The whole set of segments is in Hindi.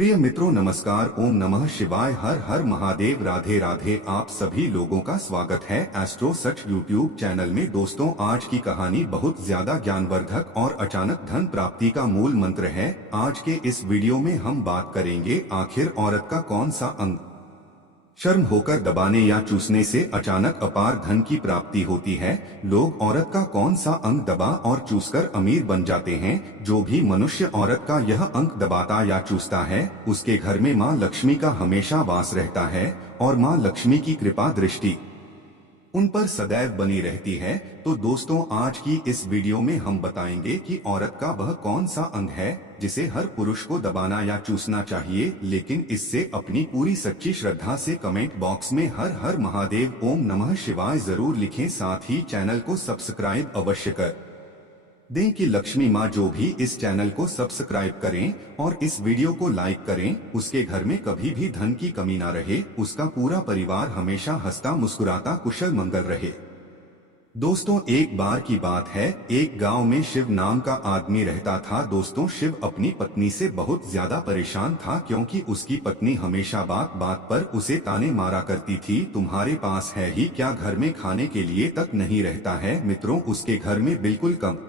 प्रिय मित्रों नमस्कार। ओम नमः शिवाय। हर हर महादेव। राधे राधे। आप सभी लोगों का स्वागत है एस्ट्रो सच यूट्यूब चैनल में। दोस्तों आज की कहानी बहुत ज्यादा ज्ञानवर्धक और अचानक धन प्राप्ति का मूल मंत्र है। आज के इस वीडियो में हम बात करेंगे आखिर औरत का कौन सा अंग शर्म होकर दबाने या चूसने से अचानक अपार धन की प्राप्ति होती है। लोग औरत का कौन सा अंग दबा और चूसकर अमीर बन जाते हैं। जो भी मनुष्य औरत का यह अंग दबाता या चूसता है उसके घर में मां लक्ष्मी का हमेशा वास रहता है और मां लक्ष्मी की कृपा दृष्टि उन पर सदैव बनी रहती है। तो दोस्तों आज की इस वीडियो में हम बताएंगे कि औरत का वह कौन सा अंग है जिसे हर पुरुष को दबाना या चूसना चाहिए, लेकिन इससे अपनी पूरी सच्ची श्रद्धा से कमेंट बॉक्स में हर हर महादेव ओम नमः शिवाय जरूर लिखें। साथ ही चैनल को सब्सक्राइब अवश्य कर दें कि लक्ष्मी माँ जो भी इस चैनल को सब्सक्राइब करें और इस वीडियो को लाइक करें उसके घर में कभी भी धन की कमी ना रहे, उसका पूरा परिवार हमेशा हंसता मुस्कुराता कुशल मंगल रहे। दोस्तों एक बार की बात है, एक गांव में शिव नाम का आदमी रहता था। दोस्तों शिव अपनी पत्नी से बहुत ज्यादा परेशान था क्योंकि उसकी पत्नी हमेशा बात बात पर उसे ताने मारा करती थी। तुम्हारे पास है ही क्या, घर में खाने के लिए तक नहीं रहता है। मित्रों उसके घर में बिल्कुल कम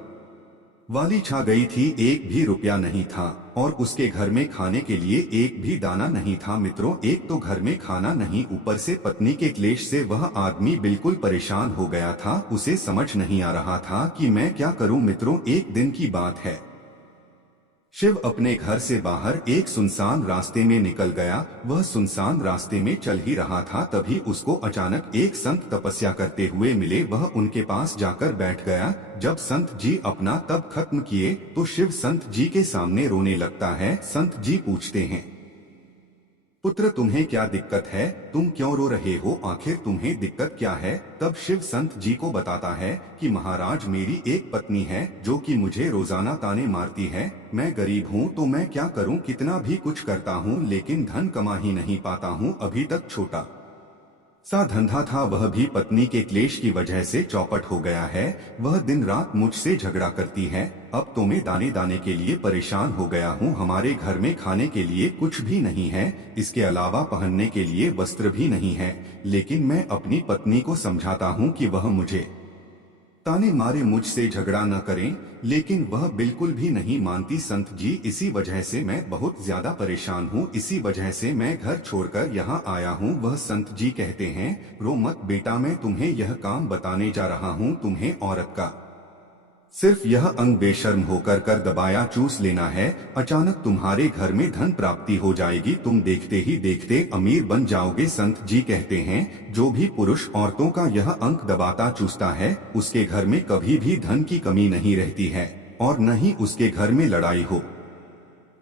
वाली छा गई थी, एक भी रुपया नहीं था और उसके घर में खाने के लिए एक भी दाना नहीं था। मित्रों एक तो घर में खाना नहीं, ऊपर से पत्नी के क्लेश से वह आदमी बिल्कुल परेशान हो गया था। उसे समझ नहीं आ रहा था कि मैं क्या करूं। मित्रों एक दिन की बात है, शिव अपने घर से बाहर एक सुनसान रास्ते में निकल गया। वह सुनसान रास्ते में चल ही रहा था, तभी उसको अचानक एक संत तपस्या करते हुए मिले। वह उनके पास जाकर बैठ गया। जब संत जी अपना तप खत्म किए तो शिव संत जी के सामने रोने लगता है। संत जी पूछते हैं, पुत्र तुम्हें क्या दिक्कत है, तुम क्यों रो रहे हो, आखिर तुम्हें दिक्कत क्या है। तब शिव संत जी को बताता है कि महाराज मेरी एक पत्नी है जो कि मुझे रोजाना ताने मारती है। मैं गरीब हूँ तो मैं क्या करूँ, कितना भी कुछ करता हूँ लेकिन धन कमा ही नहीं पाता हूँ। अभी तक छोटा सा धंधा था वह भी पत्नी के क्लेश की वजह से चौपट हो गया है। वह दिन रात मुझसे झगड़ा करती है। अब तो मैं दाने दाने के लिए परेशान हो गया हूँ। हमारे घर में खाने के लिए कुछ भी नहीं है, इसके अलावा पहनने के लिए वस्त्र भी नहीं है। लेकिन मैं अपनी पत्नी को समझाता हूँ कि वह मुझे ताने मारे, मुझसे झगड़ा न करें, लेकिन वह बिल्कुल भी नहीं मानती। संत जी इसी वजह से मैं बहुत ज्यादा परेशान हूँ, इसी वजह से मैं घर छोड़कर यहाँ आया हूँ। वह संत जी कहते हैं, रो मत बेटा, मैं तुम्हें यह काम बताने जा रहा हूँ। तुम्हें औरत का सिर्फ यह अंग बेशर्म होकर कर दबाया चूस लेना है, अचानक तुम्हारे घर में धन प्राप्ति हो जाएगी, तुम देखते ही देखते अमीर बन जाओगे। संत जी कहते हैं, जो भी पुरुष औरतों का यह अंग दबाता चूसता है उसके घर में कभी भी धन की कमी नहीं रहती है और न ही उसके घर में लड़ाई हो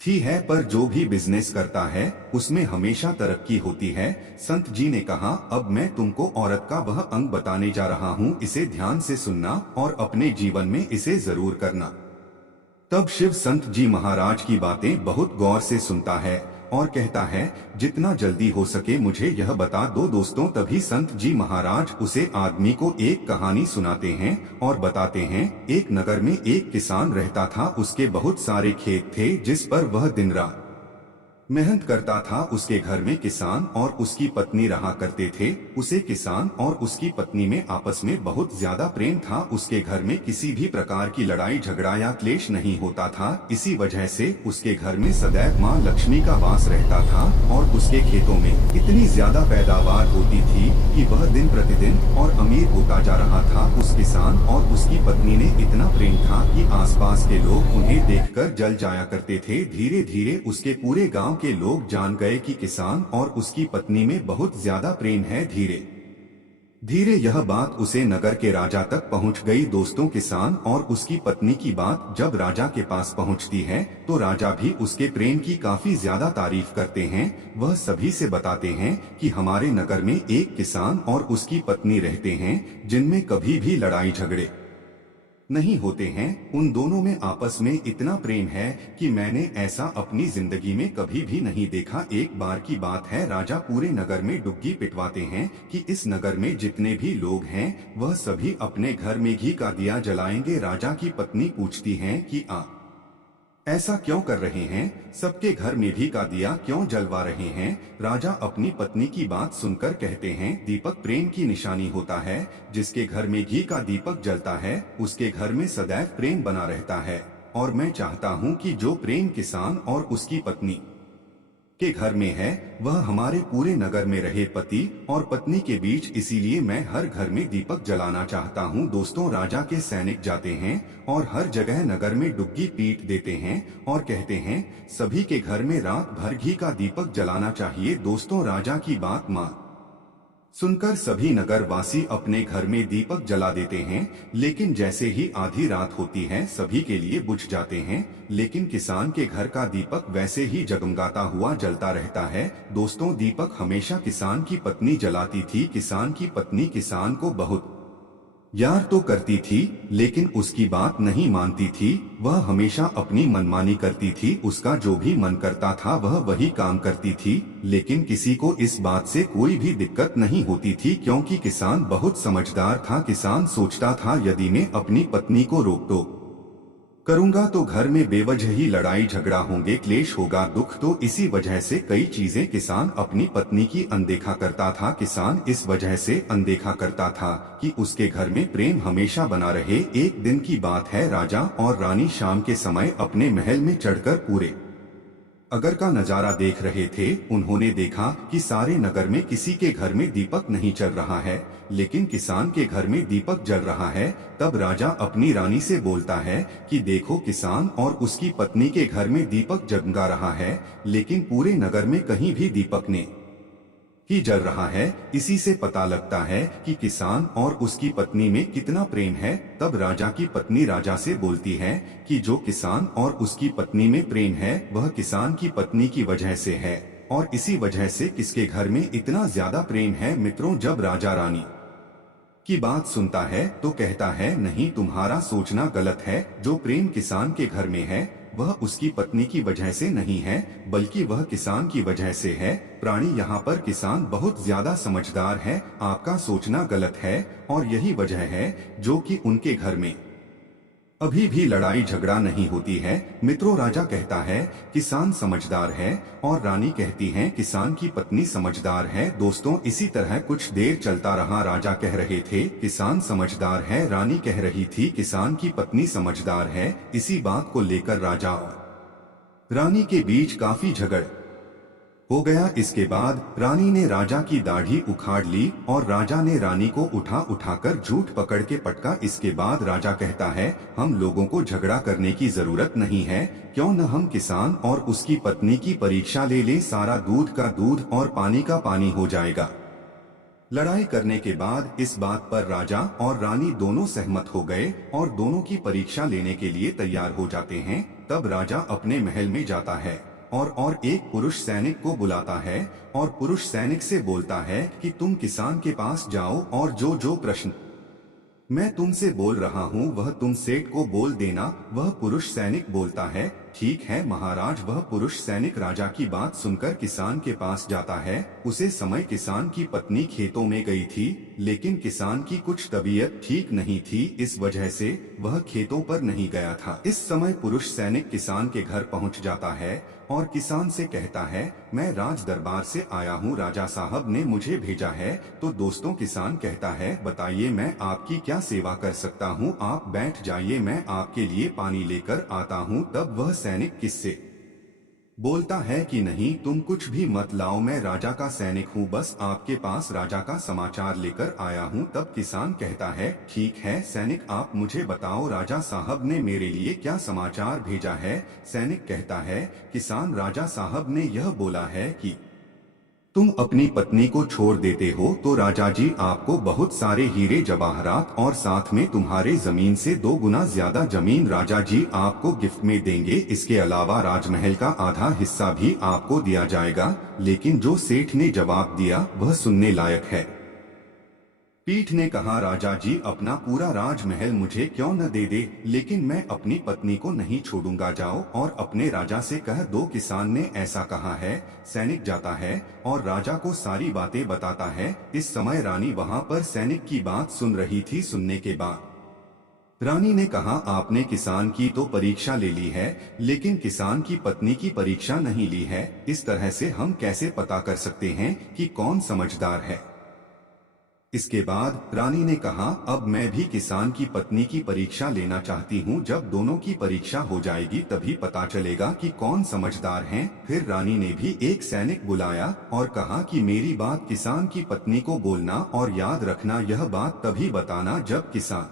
थी है, पर जो भी बिजनेस करता है उसमें हमेशा तरक्की होती है। संत जी ने कहा, अब मैं तुमको औरत का वह अंग बताने जा रहा हूँ, इसे ध्यान से सुनना और अपने जीवन में इसे जरूर करना। तब शिव संत जी महाराज की बातें बहुत गौर से सुनता है और कहता है, जितना जल्दी हो सके मुझे यह बता दो। दोस्तों तभी संत जी महाराज उसे आदमी को एक कहानी सुनाते हैं और बताते हैं, एक नगर में एक किसान रहता था। उसके बहुत सारे खेत थे जिस पर वह दिन रात मेहनत करता था। उसके घर में किसान और उसकी पत्नी रहा करते थे। उसे किसान और उसकी पत्नी में आपस में बहुत ज्यादा प्रेम था। उसके घर में किसी भी प्रकार की लड़ाई झगड़ा या क्लेश नहीं होता था। इसी वजह से उसके घर में सदैव मां लक्ष्मी का वास रहता था और उसके खेतों में इतनी ज्यादा पैदावार होती थी कि वह दिन प्रतिदिन और अमीर होता जा रहा था। उस किसान और उसकी पत्नी ने इतना प्रेम था कि आसपास के लोग उन्हें देखकर जल जाया करते थे। धीरे धीरे उसके पूरे गांव के लोग जान गए कि किसान और उसकी पत्नी में बहुत ज्यादा प्रेम है। धीरे धीरे यह बात उसे नगर के राजा तक पहुंच गई। दोस्तों किसान और उसकी पत्नी की बात जब राजा के पास पहुंचती है तो राजा भी उसके प्रेम की काफी ज्यादा तारीफ करते हैं। वह सभी से बताते हैं कि हमारे नगर में एक किसान और उसकी पत्नी रहते हैं जिनमें कभी भी लड़ाई झगड़े नहीं होते हैं। उन दोनों में आपस में इतना प्रेम है कि मैंने ऐसा अपनी जिंदगी में कभी भी नहीं देखा। एक बार की बात है, राजा पूरे नगर में डुग्गी पिटवाते हैं कि इस नगर में जितने भी लोग हैं वह सभी अपने घर में घी का दिया जलाएंगे। राजा की पत्नी पूछती है कि ऐसा क्यों कर रहे हैं? सबके घर में भी का दिया क्यों जलवा रहे हैं? राजा अपनी पत्नी की बात सुनकर कहते हैं, दीपक प्रेम की निशानी होता है। जिसके घर में घी का दीपक जलता है उसके घर में सदैव प्रेम बना रहता है। और मैं चाहता हूँ कि जो प्रेम किसान और उसकी पत्नी के घर में है वह हमारे पूरे नगर में रहे, पति और पत्नी के बीच। इसीलिए मैं हर घर में दीपक जलाना चाहता हूँ। दोस्तों, राजा के सैनिक जाते हैं और हर जगह नगर में डुग्गी पीट देते हैं और कहते हैं सभी के घर में रात भर घी का दीपक जलाना चाहिए। दोस्तों, राजा की बात सुनकर सभी नगरवासी अपने घर में दीपक जला देते हैं। लेकिन जैसे ही आधी रात होती है सभी के लिए बुझ जाते हैं, लेकिन किसान के घर का दीपक वैसे ही जगमगाता हुआ जलता रहता है। दोस्तों, दीपक हमेशा किसान की पत्नी जलाती थी। किसान की पत्नी किसान को बहुत यार तो करती थी, लेकिन उसकी बात नहीं मानती थी। वह हमेशा अपनी मनमानी करती थी। उसका जो भी मन करता था वह वही काम करती थी। लेकिन किसी को इस बात से कोई भी दिक्कत नहीं होती थी, क्योंकि किसान बहुत समझदार था। किसान सोचता था यदि मैं अपनी पत्नी को रोक टोक करूंगा तो घर में बेवजह ही लड़ाई झगड़ा होंगे, क्लेश होगा, दुख। तो इसी वजह से कई चीजें किसान अपनी पत्नी की अनदेखा करता था। किसान इस वजह से अनदेखा करता था कि उसके घर में प्रेम हमेशा बना रहे। एक दिन की बात है, राजा और रानी शाम के समय अपने महल में चढ़कर पूरे अगर का नजारा देख रहे थे। उन्होंने देखा कि सारे नगर में किसी के घर में दीपक नहीं चल रहा है, लेकिन किसान के घर में दीपक जल रहा है। तब राजा अपनी रानी से बोलता है कि देखो, किसान और उसकी पत्नी के घर में दीपक जगमगा रहा है, लेकिन पूरे नगर में कहीं भी दीपक ने ही जल रहा है। इसी से पता लगता है कि किसान और उसकी पत्नी में कितना प्रेम है। तब राजा की पत्नी राजा से बोलती है कि जो किसान और उसकी पत्नी में प्रेम है वह किसान की पत्नी की वजह से है, और इसी वजह से किसके घर में इतना ज्यादा प्रेम है। मित्रों, जब राजा रानी की बात सुनता है तो कहता है, नहीं, तुम्हारा सोचना गलत है। जो प्रेम किसान के घर में है वह उसकी पत्नी की वजह से नहीं है, बल्कि वह किसान की वजह से है। प्राणी, यहाँ पर किसान बहुत ज्यादा समझदार है। आपका सोचना गलत है और यही वजह है जो कि उनके घर में अभी भी लड़ाई झगड़ा नहीं होती है। मित्रों, राजा कहता है किसान समझदार है और रानी कहती है किसान की पत्नी समझदार है। दोस्तों, इसी तरह कुछ देर चलता रहा। राजा कह रहे थे किसान समझदार है, रानी कह रही थी किसान की पत्नी समझदार है। इसी बात को लेकर राजा और रानी के बीच काफी झगड़ हो गया। इसके बाद रानी ने राजा की दाढ़ी उखाड़ ली और राजा ने रानी को उठा उठाकर झूठ पकड़ के पटका। इसके बाद राजा कहता है, हम लोगों को झगड़ा करने की जरूरत नहीं है, क्यों न हम किसान और उसकी पत्नी की परीक्षा ले लें। सारा दूध का दूध और पानी का पानी हो जाएगा। लड़ाई करने के बाद इस बात पर राजा और रानी दोनों सहमत हो गए और दोनों की परीक्षा लेने के लिए तैयार हो जाते हैं। तब राजा अपने महल में जाता है और एक पुरुष सैनिक को बुलाता है और पुरुष सैनिक से बोलता है कि तुम किसान के पास जाओ और जो जो प्रश्न मैं तुमसे बोल रहा हूँ वह तुम सेठ को बोल देना। वह पुरुष सैनिक बोलता है, ठीक है महाराज। वह पुरुष सैनिक राजा की बात सुनकर किसान के पास जाता है। उसे समय किसान की पत्नी खेतों में गई थी, लेकिन किसान की कुछ तबीयत ठीक नहीं थी, इस वजह से वह खेतों पर नहीं गया था। इस समय पुरुष सैनिक किसान के घर पहुंच जाता है और किसान से कहता है, मैं राज दरबार से आया हूँ, राजा साहब ने मुझे भेजा है। तो दोस्तों, किसान कहता है, बताइए मैं आपकी क्या सेवा कर सकता हूँ। आप बैठ जाइए, मैं आपके लिए पानी लेकर आता हूँ। तब वह सैनिक किससे बोलता है कि नहीं, तुम कुछ भी मत लाओ, मैं राजा का सैनिक हूँ, बस आपके पास राजा का समाचार लेकर आया हूँ। तब किसान कहता है, ठीक है सैनिक, आप मुझे बताओ राजा साहब ने मेरे लिए क्या समाचार भेजा है। सैनिक कहता है, किसान, राजा साहब ने यह बोला है कि तुम अपनी पत्नी को छोड़ देते हो तो राजा जी आपको बहुत सारे हीरे जवाहरात और साथ में तुम्हारे जमीन से 2 गुना ज्यादा जमीन राजा जी आपको गिफ्ट में देंगे। इसके अलावा राजमहल का आधा हिस्सा भी आपको दिया जाएगा। लेकिन जो सेठ ने जवाब दिया वह सुनने लायक है। पीठ ने कहा, राजा जी अपना पूरा राजमहल मुझे क्यों न दे दे, लेकिन मैं अपनी पत्नी को नहीं छोड़ूंगा। जाओ और अपने राजा से कह दो किसान ने ऐसा कहा है। सैनिक जाता है और राजा को सारी बातें बताता है। इस समय रानी वहां पर सैनिक की बात सुन रही थी। सुनने के बाद रानी ने कहा, आपने किसान की तो परीक्षा ले ली है, लेकिन किसान की पत्नी की परीक्षा नहीं ली है। इस तरह से हम कैसे पता कर सकते हैं कि कौन समझदार है। इसके बाद रानी ने कहा, अब मैं भी किसान की पत्नी की परीक्षा लेना चाहती हूँ। जब दोनों की परीक्षा हो जाएगी तभी पता चलेगा कि कौन समझदार हैं। फिर रानी ने भी एक सैनिक बुलाया और कहा कि मेरी बात किसान की पत्नी को बोलना और याद रखना, यह बात तभी बताना जब किसान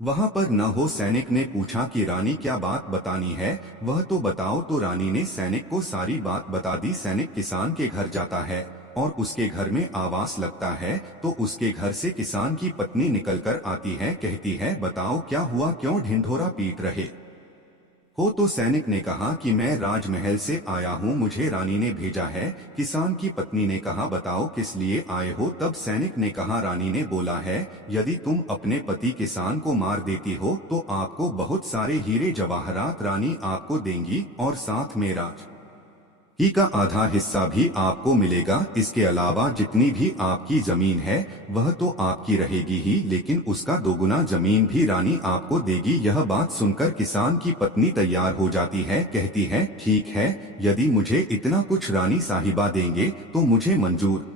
वहां पर न हो। सैनिक ने पूछा कि रानी क्या बात बतानी है, वह तो बताओ। तो रानी ने सैनिक को सारी बात बता दी। सैनिक किसान के घर जाता है और उसके घर में आवास लगता है तो उसके घर से किसान की पत्नी निकलकर आती है। कहती है, बताओ क्या हुआ, क्यों ढिंढोरा पीट रहे हो। तो सैनिक ने कहा कि मैं राजमहल से आया हूँ, मुझे रानी ने भेजा है। किसान की पत्नी ने कहा, बताओ किस लिए आए हो। तब सैनिक ने कहा, रानी ने बोला है, यदि तुम अपने पति किसान को मार देती हो तो आपको बहुत सारे हीरे जवाहरात रानी आपको देंगी और साथ में राज ही का आधा हिस्सा भी आपको मिलेगा। इसके अलावा जितनी भी आपकी जमीन है वह तो आपकी रहेगी ही, लेकिन उसका दोगुना जमीन भी रानी आपको देगी। यह बात सुनकर किसान की पत्नी तैयार हो जाती है। कहती है, ठीक है, यदि मुझे इतना कुछ रानी साहिबा देंगे तो मुझे मंजूर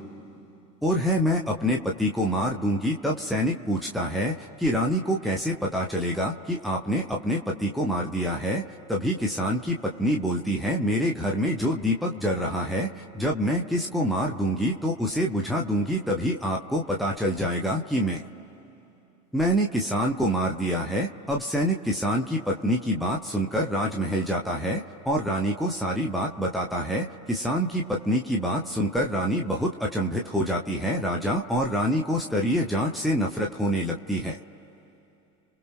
और है, मैं अपने पति को मार दूंगी। तब सैनिक पूछता है कि रानी को कैसे पता चलेगा कि आपने अपने पति को मार दिया है। तभी किसान की पत्नी बोलती है, मेरे घर में जो दीपक जल रहा है, जब मैं किसको मार दूंगी तो उसे बुझा दूंगी, तभी आपको पता चल जाएगा कि मैंने किसान को मार दिया है। अब सैनिक किसान की पत्नी की बात सुनकर राजमहल जाता है और रानी को सारी बात बताता है। किसान की पत्नी की बात सुनकर रानी बहुत अचंभित हो जाती है। राजा और रानी को स्तरीय जांच से नफरत होने लगती है।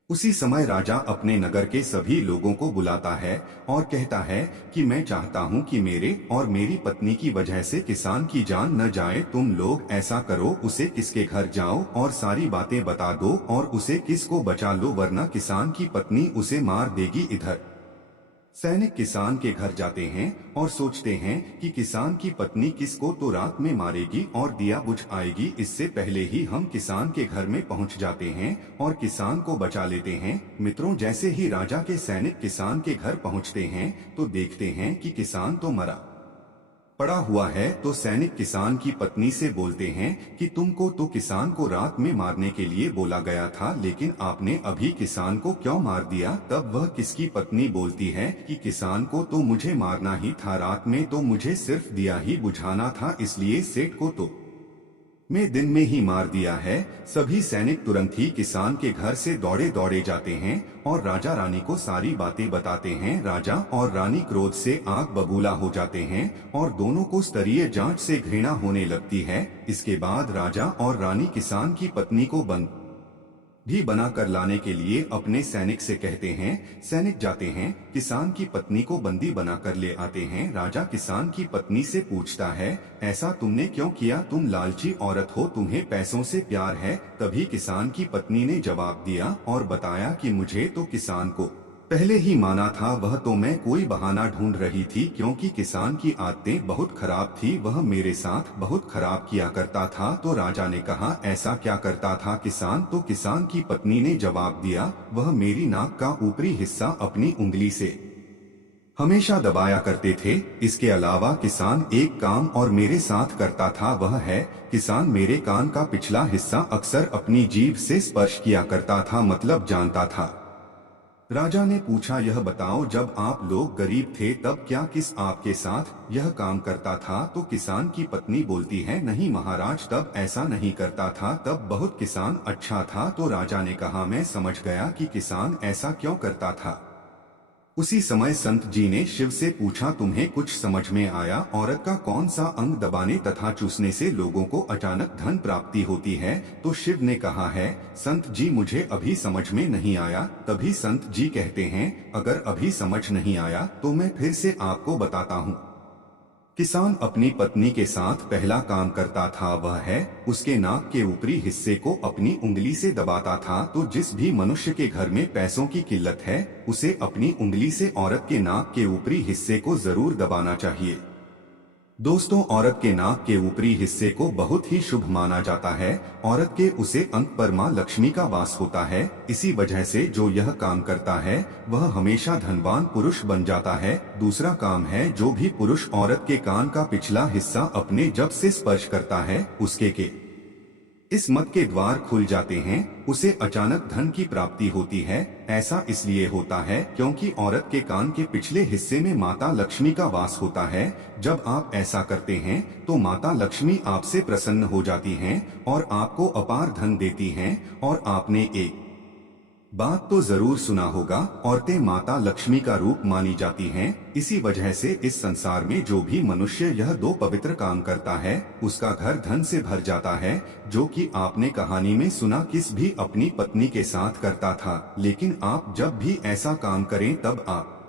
उसी समय राजा अपने नगर के सभी लोगों को बुलाता है और कहता है कि मैं चाहता हूं कि मेरे और मेरी पत्नी की वजह से किसान की जान न जाए। तुम लोग ऐसा करो, उसे किसके घर जाओ और सारी बातें बता दो और उसे किसको बचा लो, वरना किसान की पत्नी उसे मार देगी। इधर सैनिक किसान के घर जाते हैं और सोचते हैं कि किसान की पत्नी किसको तो रात में मारेगी और दिया बुझ आएगी। इससे पहले ही हम किसान के घर में पहुंच जाते हैं और किसान को बचा लेते हैं। मित्रों, जैसे ही राजा के सैनिक किसान के घर पहुंचते हैं तो देखते हैं कि किसान तो मरा पड़ा हुआ है। तो सैनिक किसान की पत्नी से बोलते हैं कि तुमको तो किसान को रात में मारने के लिए बोला गया था, लेकिन आपने अभी किसान को क्यों मार दिया। तब वह किसकी पत्नी बोलती है कि किसान को तो मुझे मारना ही था, रात में तो मुझे सिर्फ दिया ही बुझाना था, इसलिए सेठ को तो मैं दिन में ही मार दिया है। सभी सैनिक तुरंत ही किसान के घर से दौड़े दौड़े जाते हैं और राजा रानी को सारी बातें बताते हैं। राजा और रानी क्रोध से आग बबूला हो जाते हैं और दोनों को स्तरीय जांच से घृणा होने लगती है। इसके बाद राजा और रानी किसान की पत्नी को बंद भी बना कर लाने के लिए अपने सैनिक से कहते हैं। सैनिक जाते हैं, किसान की पत्नी को बंदी बनाकर ले आते हैं। राजा किसान की पत्नी से पूछता है, ऐसा तुमने क्यों किया, तुम लालची औरत हो, तुम्हें पैसों से प्यार है। तभी किसान की पत्नी ने जवाब दिया और बताया कि मुझे तो किसान को पहले ही माना था, वह तो मैं कोई बहाना ढूंढ रही थी, क्योंकि किसान की आदतें बहुत खराब थी, वह मेरे साथ बहुत खराब किया करता था। तो राजा ने कहा, ऐसा क्या करता था किसान। तो किसान की पत्नी ने जवाब दिया, वह मेरी नाक का ऊपरी हिस्सा अपनी उंगली से हमेशा दबाया करते थे। इसके अलावा किसान एक काम और मेरे साथ करता था, वह है किसान मेरे कान का पिछला हिस्सा अक्सर अपनी जीभ से स्पर्श किया करता था, मतलब जानता था। राजा ने पूछा, यह बताओ, जब आप लोग गरीब थे तब क्या किस आपके साथ यह काम करता था। तो किसान की पत्नी बोलती है, नहीं महाराज, तब ऐसा नहीं करता था, तब बहुत किसान अच्छा था। तो राजा ने कहा, मैं समझ गया कि किसान ऐसा क्यों करता था। उसी समय संत जी ने शिव से पूछा, तुम्हें कुछ समझ में आया, औरत का कौन सा अंग दबाने तथा चूसने से लोगों को अचानक धन प्राप्ति होती है। तो शिव ने कहा है, संत जी मुझे अभी समझ में नहीं आया। तभी संत जी कहते हैं, अगर अभी समझ नहीं आया तो मैं फिर से आपको बताता हूँ। किसान अपनी पत्नी के साथ पहला काम करता था, वह है उसके नाक के ऊपरी हिस्से को अपनी उंगली से दबाता था। तो जिस भी मनुष्य के घर में पैसों की किल्लत है, उसे अपनी उंगली से औरत के नाक के ऊपरी हिस्से को जरूर दबाना चाहिए। दोस्तों, औरत के नाक के ऊपरी हिस्से को बहुत ही शुभ माना जाता है। औरत के उसे अंक पर मां लक्ष्मी का वास होता है। इसी वजह से जो यह काम करता है वह हमेशा धनवान पुरुष बन जाता है। दूसरा काम है, जो भी पुरुष औरत के कान का पिछला हिस्सा अपने जब से स्पर्श करता है उसके इस मत के द्वार खुल जाते हैं, उसे अचानक धन की प्राप्ति होती है। ऐसा इसलिए होता है क्योंकि औरत के कान के पिछले हिस्से में माता लक्ष्मी का वास होता है। जब आप ऐसा करते हैं तो माता लक्ष्मी आपसे प्रसन्न हो जाती हैं और आपको अपार धन देती हैं। और आपने एक बात तो जरूर सुना होगा, औरतें माता लक्ष्मी का रूप मानी जाती हैं। इसी वजह से इस संसार में जो भी मनुष्य यह दो पवित्र काम करता है उसका घर धन से भर जाता है। जो कि आपने कहानी में सुना, किस भी अपनी पत्नी के साथ करता था। लेकिन आप जब भी ऐसा काम करें तब आप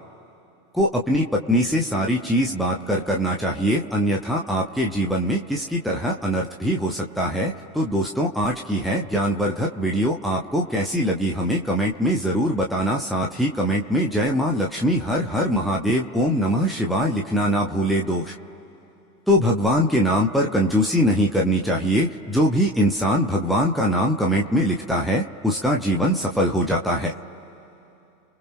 को अपनी पत्नी से सारी चीज बात कर करना चाहिए, अन्यथा आपके जीवन में किसकी तरह अनर्थ भी हो सकता है। तो दोस्तों, आज की है ज्ञानवर्धक वीडियो आपको कैसी लगी हमें कमेंट में जरूर बताना। साथ ही कमेंट में जय मां लक्ष्मी, हर हर महादेव, ओम नमः शिवाय लिखना ना भूले। दोस्त तो भगवान के नाम पर कंजूसी नहीं करनी चाहिए। जो भी इंसान भगवान का नाम कमेंट में लिखता है उसका जीवन सफल हो जाता है।